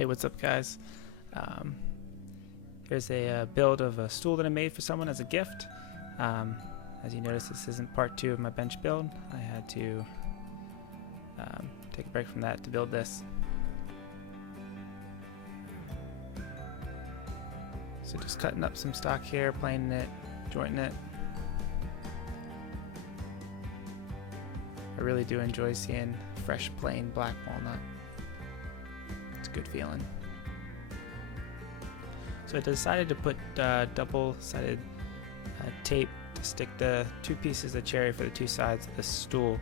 Hey, what's up, guys? Um, Here's a build of a stool that I made for someone as a gift. As you notice, this isn't part 2 of my bench build. I had to take a break from that to build this. So just cutting up some stock here, planing it, jointing it. I really do enjoy seeing fresh, plain black walnut. It's a good feeling. So I decided to put double-sided tape to stick the 2 pieces of cherry for the 2 sides of the stool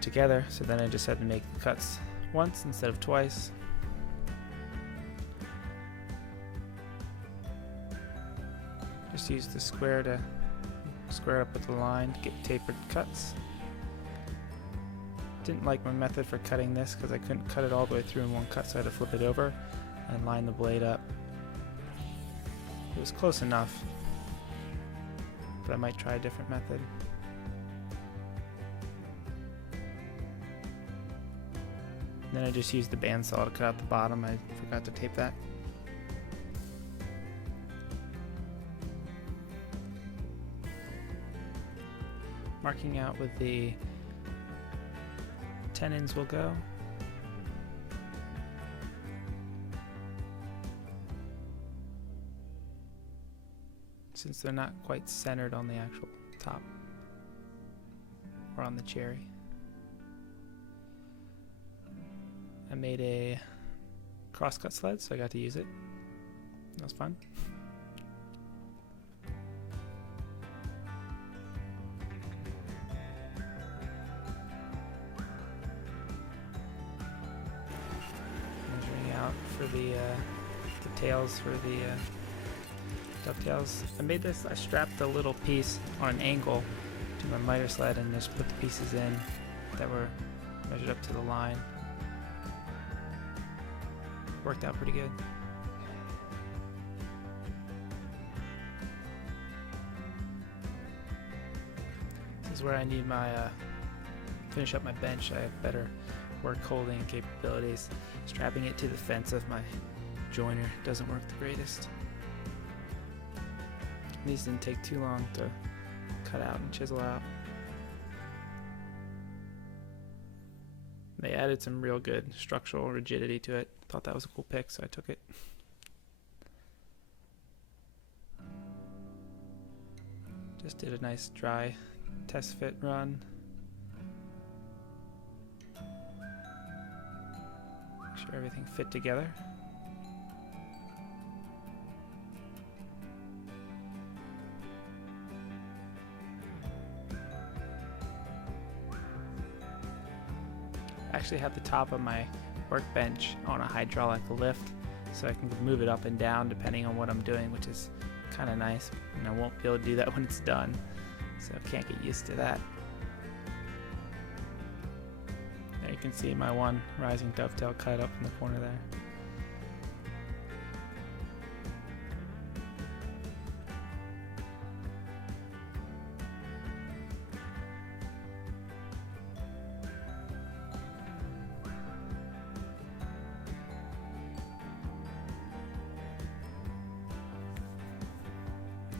together. So then I just had to make the cuts once instead of twice. Just use the square to square up with the line to get tapered cuts. Didn't like my method for cutting this because I couldn't cut it all the way through in one cut, so I had to flip it over and line the blade up. It was close enough, but I might try a different method. And then I just used the bandsaw to cut out the bottom. I forgot to tape that. Marking out with the tenons will go. Since they're not quite centered on the actual top or on the cherry. I made a crosscut sled, so I got to use it. That was fun. Measuring out for the tails for the dovetails. I made this, I strapped a little piece on an angle to my miter sled and just put the pieces in that were measured up to the line. Worked out pretty good. This is where I need my finish up my bench. I have better work holding capabilities. Strapping it to the fence of my joiner doesn't work the greatest. These didn't take too long to cut out and chisel out. They added some real good structural rigidity to it. Thought that was a cool pick, so I took it. Just did a nice dry test fit run. Make sure everything fit together. I actually have the top of my workbench on a hydraulic lift, so I can move it up and down depending on what I'm doing, which is kind of nice, and I won't be able to do that when it's done, so I can't get used to that. There you can see my one rising dovetail cut up in the corner there.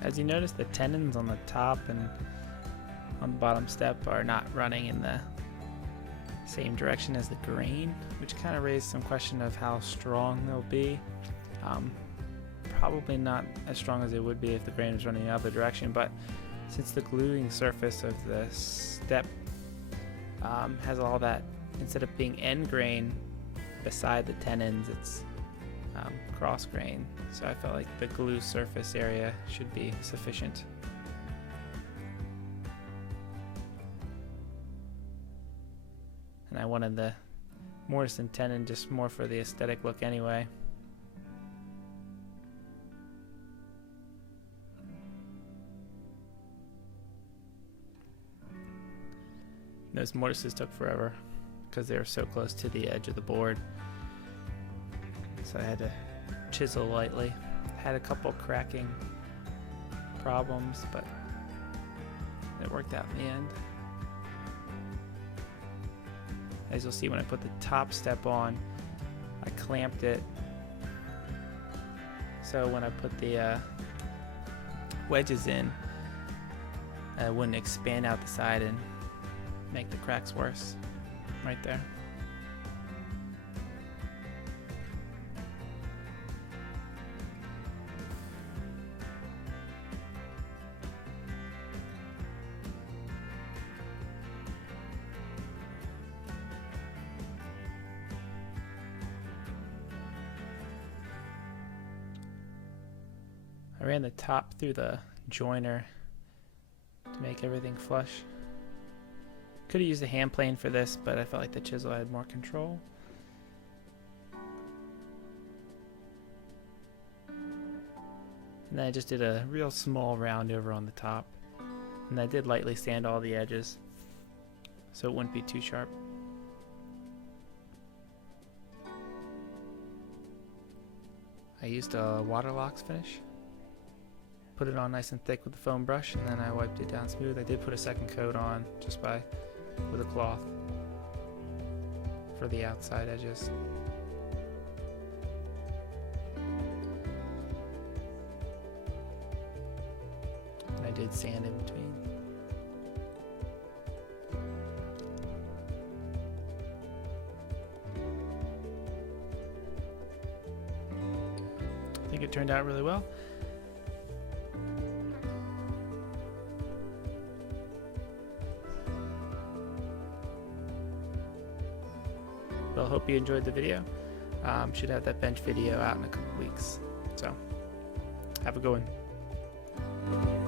As you notice, the tenons on the top and on the bottom step are not running in the same direction as the grain, which kind of raised some question of how strong they'll be. Probably not as strong as they would be if the grain was running the other direction, but since the gluing surface of the step has all that, instead of being end grain beside the tenons, it's cross grain, so I felt like the glue surface area should be sufficient. And I wanted the mortise and tenon just more for the aesthetic look anyway. Those mortises took forever because they were so close to the edge of the board, so I had to chisel lightly. Had a couple cracking problems, but it worked out in the end. As you'll see when I put the top step on, I clamped it so when I put the wedges in, it wouldn't expand out the side and make the cracks worse. Right there. I ran the top through the joiner to make everything flush. Could have used a hand plane for this, but I felt like the chisel had more control. And then I just did a real small round over on the top. And I did lightly sand all the edges so it wouldn't be too sharp. I used a Waterlox finish. Put it on nice and thick with the foam brush, and then I wiped it down smooth. I did put a second coat on just with a cloth for the outside edges. And I did sand in between. I think it turned out really well. Well, hope you enjoyed the video. Should have that bench video out in a couple weeks. So, have a good one.